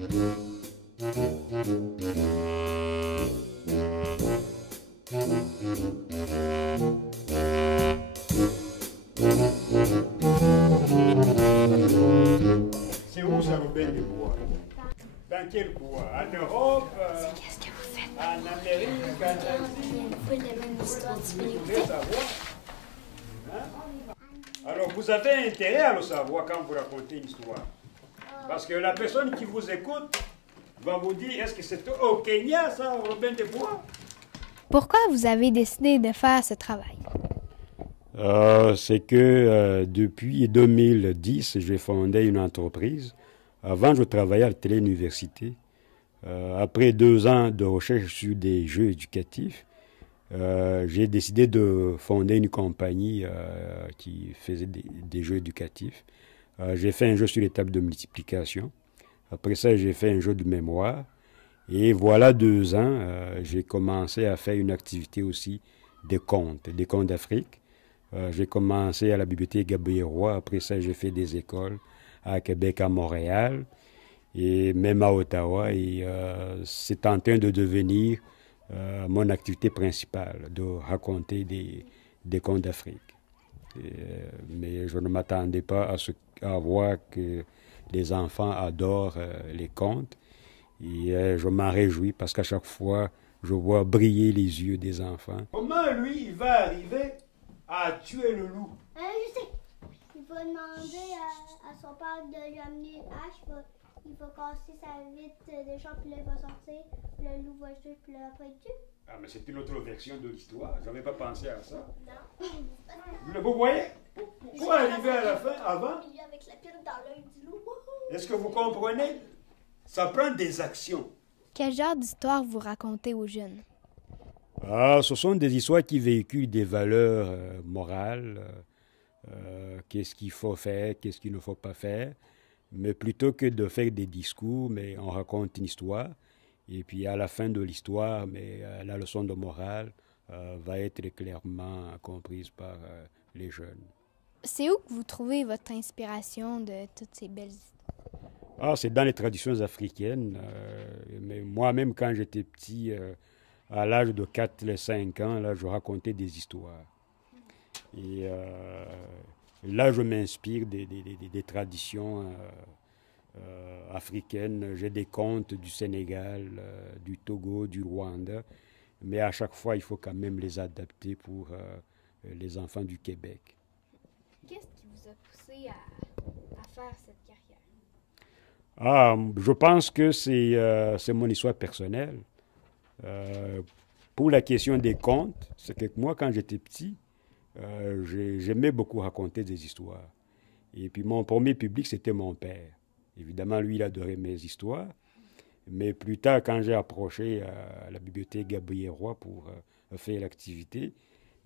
C'est où ça, Robin des Bois? Dans quel bois? En Europe? Qu'est-ce que vous faites? En Amérique? En Asie? Il y a une foule de bonnes histoires, tu peux Vous l'écouter? voulez savoir? Hein? Alors, vous avez intérêt à le savoir quand vous racontez une histoire. Parce que la personne qui vous écoute va vous dire, est-ce que c'est au Kenya, ça, Robin des Bois? Pourquoi vous avez décidé de faire ce travail? C'est que depuis 2010, j'ai fondé une entreprise. Avant, je travaillais à la télé-université. Après 2 ans de recherche sur des jeux éducatifs, j'ai décidé de fonder une compagnie qui faisait des jeux éducatifs. J'ai fait un jeu sur les tables de multiplication. Après ça, j'ai fait un jeu de mémoire. Et voilà 2 ans, j'ai commencé à faire une activité aussi des contes d'Afrique. J'ai commencé à la bibliothèque Gabriel Roy. Après ça, j'ai fait des écoles à Québec, à Montréal et même à Ottawa. Et c'est en train de devenir mon activité principale, de raconter des contes d'Afrique. Mais je ne m'attendais pas à voir que les enfants adorent les contes. Et je m'en réjouis parce qu'à chaque fois, je vois briller les yeux des enfants. Comment lui, il va arriver à tuer le loup? Je sais. Il va demander à son père de lui amener une hache. Il va casser sa vitre des champs, puis là, il va sortir. Puis le loup va le tuer, puis là, après, il tue. Ah, mais c'est une autre version de l'histoire. Je n'avais pas pensé à ça. Non. Vous voyez? Pourquoi arriver à la fin, avant? Avec la pile dans l'œil du loup. Est-ce que vous comprenez? Ça prend des actions. Quel genre d'histoire vous racontez aux jeunes? Ce sont des histoires qui véhiculent des valeurs morales. Qu'est-ce qu'il faut faire, qu'est-ce qu'il ne faut pas faire. Mais plutôt que de faire des discours, mais on raconte une histoire. Et puis à la fin de l'histoire, mais la leçon de morale va être clairement comprise par les jeunes. C'est où que vous trouvez votre inspiration de toutes ces belles histoires? C'est dans les traditions africaines. Mais moi-même, quand j'étais petit, à l'âge de 4-5 ans, là, je racontais des histoires. Et là, je m'inspire des traditions africaines. J'ai des contes du Sénégal, du Togo, du Rwanda. Mais à chaque fois, il faut quand même les adapter pour les enfants du Québec. Qu'est-ce qui vous a poussé à faire cette carrière? Je pense que c'est mon histoire personnelle. Pour la question des contes, c'est que moi, quand j'étais petit, j'aimais beaucoup raconter des histoires. Et puis mon premier public, c'était mon père. Évidemment, lui, il adorait mes histoires. Mais plus tard, quand j'ai approché la bibliothèque Gabriel Roy pour faire l'activité,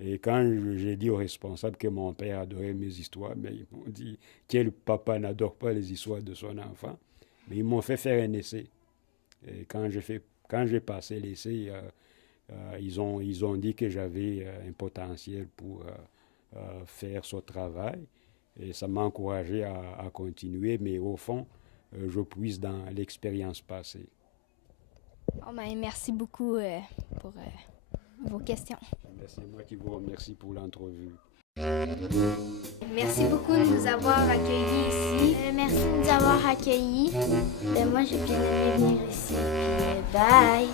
et quand j'ai dit aux responsables que mon père adorait mes histoires, mais ils m'ont dit quel papa n'adore pas les histoires de son enfant. Mais ils m'ont fait faire un essai. Et quand j'ai passé l'essai, ils ont dit que j'avais un potentiel pour faire ce travail. Et ça m'a encouragé à continuer, mais au fond, je puise dans l'expérience passée. Merci beaucoup pour vos questions. C'est moi qui vous remercie pour l'entrevue. Merci beaucoup de nous avoir accueillis ici. Merci de nous avoir accueillis. Moi, j'ai bien aimé venir ici. Bye!